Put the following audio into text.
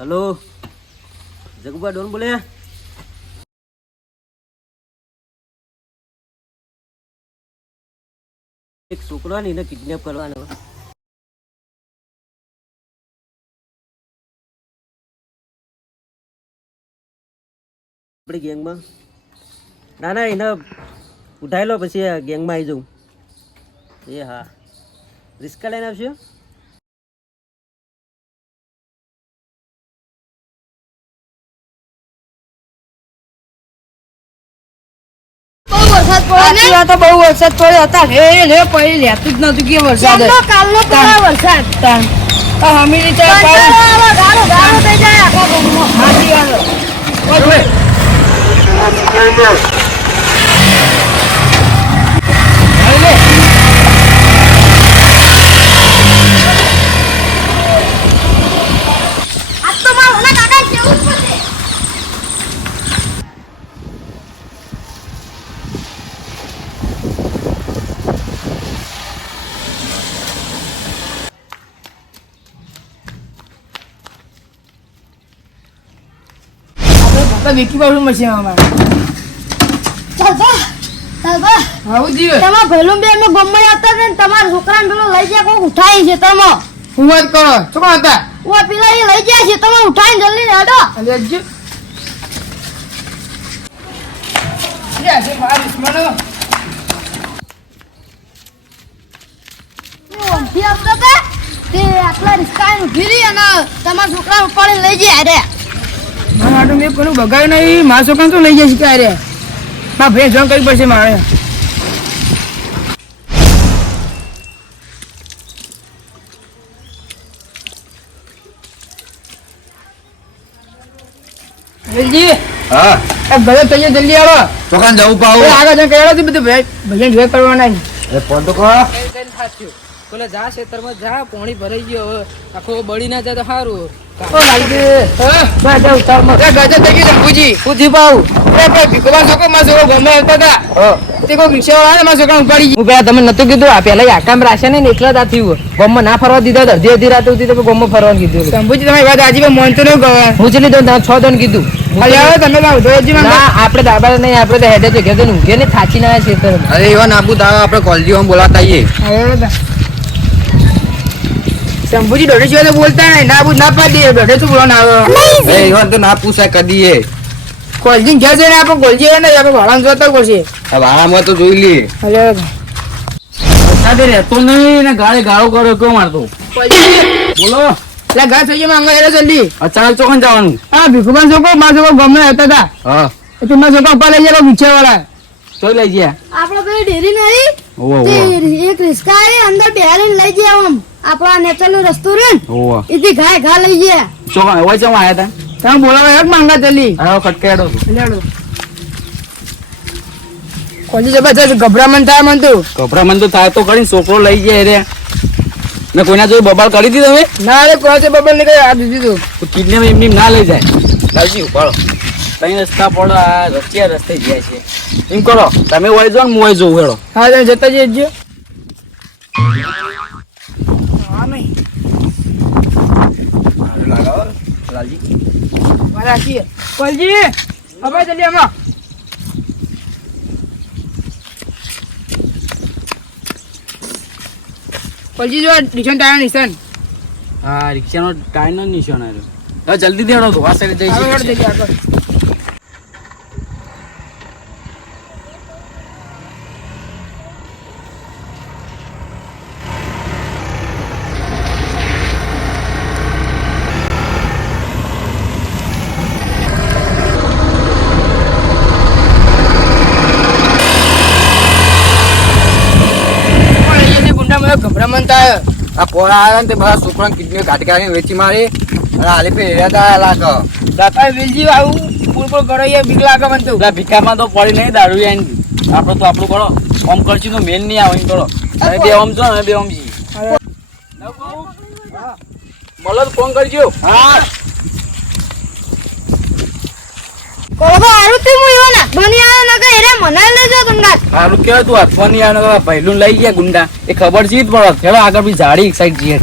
Hello જગુભા Don બોલે એક છોકરો ને એને કિડનેપ કરવાનો આપણી ગેંગમાં ના ના એને ઉઠાવી લો પછી ગેંગમાં આવી જાઉં એ હા રિસ્કા લઈને આવશો વરસાદ પડ્યો તો બહુ વરસાદ પડ્યો. હતા રે રે પડી લેતું જ નતું કે વરસાદ. કાલનો પડ્યો વરસાદ. હમીની ચા ગાળો ગાળો થઈ જાય. આખા ગામમાં. હાથી વાળો. ઓય, ઓય. હાલ લે. આજ તો મારા ઓલા કાકાએ કેવું જ પડશે. ભૂકા વેકી પાડવું મળશે અમારે? ચાલબા, ચાલબા. આવું જીવે. તમારા ભૈલું બે અમે ગામમાં હતા ને તમારા છોકરાને પેલો લઈ ગયા કોક ઉઠાઈ છે તમે. હું વાત કરો. શું કોણ હતા? ઓ પેલા એ લઈ ગયા છે તમે ઉઠાઈને જલ્દી હેડો. અલે અજ્જુ. લે, આજે મારા દુશ્મનો. એ ઓમથી આવતા હતા? તે આટલા રિક્ષાએ ઊભી અને તમારા છોકરા ઉપાડીને લઈ રે. મારા હાટુ મેં બગાડ્યું નહીં. મારા છોકરાને તો લઈ જશે ક્યારે? મારા ભાઈ જોન કરવી પડશે મારે. વેલજી, હા. થઈ જલ્દી આવો. ચોકાન જવું પાવું. આગળ જઈને કહેવાડો બધું ભાઈ ભજન જોઈ કરવાના એ ફોન તો કરો. પેલા જા ખેતરમાં જા પોણી ભરાઈ ગયો હવે. આખો બળી ના જાય તો સારું ને ફરવા દીધા અડધી અડધી રાત સુધી ફરવાનું કીધું શંભુજી તમારી વાત આજે મોનતો નહીં ગવા હું ચલી દઉં છ દોન કીધું. આપણે દાબા નહીં આપડે તો હેડે છે ઘેર ઊંઘે ને થાચી ના છે અરે એવા નાબુ તાવા આપણે કોલજીમાં બોલાતા. શંભુજી દોઢે સિવાય તો બોલતા નહીં. ના બુજ ના પાડી દે. દોઢે શું બોલવાનું આવે. એ એવા તો ના પૂછાય કદી એ કોલજી ઘેર જઈને આપણે કોલજી ને આપણે ભાડામાં જોતા પડશે આમાં તો જોઈ લઈએ અરે. સાથે રહેતો નહીં ને ગાળે ગાળો કર્યો કેવો મારતો? બોલો. એટલે ઘા થઈ ગયો માંગા એટલે જલ્દી. અચાનક ચોકન જવાનું. હા ભીખુબાન છોકરો મારા છોકરો ગમે હતા હતા. હા. એ તું મારા છોકરા ઉપર લઈ જાય રિક્ષા વાળા ચોઈ લઈ ગયા. આપણે પેલી ડેરી નહીં? તે એક રિસ્કા અંદર બેહારીને લઈ ગયા આમ. આપણા નેચરલ રસ્તો રે ને ઓવો ઘા લઈ ગયા. ચમ આયા તમે બોલાવા માંગા જબરજસ્ત ગભરામણ થાય મન તું. ગભરામણ તો થાય તો કરીને છોકરો લઈ જાય રે. ને કોઈના જોઈ બબાલ કરી દી તમે? ના રે કોસે બબાલ? નીકળે આ દીધી તું. કિડનેપ એમની ના લઈ જાય. લાવજી ઉપાડો. કઈ રસ્તા પડો આ રસ્તે રસ્તે જાય છે. એમ કરો તમે વળી જાઓ ને હું વળી જોઉં હેડો. હા તમે જતા જજો હા નહીં મારા છીએ કોલજી હવે જલ્દી એમાં કોલજી જો નિશાન ટાયર નિશાન હા રિક્ષાનો ટાઈમ નો નિશાન આવ્યો જલ્દી દેડો તો. વાસે જઈ આગળ છે જલ્દી આગળ પણ ગુંડામાં ગભરામણ થાય. આ પોરા આવ્યા ને તે બધા છોકરાને કિડની કાઢી કાઢીને વેચી મારી. અને હાલી પે હેર્યા તા. લાગ દાતા વેલજી આવું. પૂર પૂર કરો એ બીક લાગે મને તો. પેલા ભીખામાં તો પડી નહીં દારૂ એમ આપણો તો આપણું કરો ઓમ કરશું તો મેલ નહીં આવે એમ કરો તમે બે ઓમ છો ને બે ઓમ જી બોલો ફોન કરજો. હા. કોબા હારું તું હું એવા ના ધોની આયા નકા એરે મનાઈ લેજો તમને સારું કેવાય તું હાથમાં નહીં આવે પહેલું લઈ ગયા ગુંડા. એ ખબર છે જ પડે ખેલો આગળ બી ઝાડી એક સાઈડ જઈએ.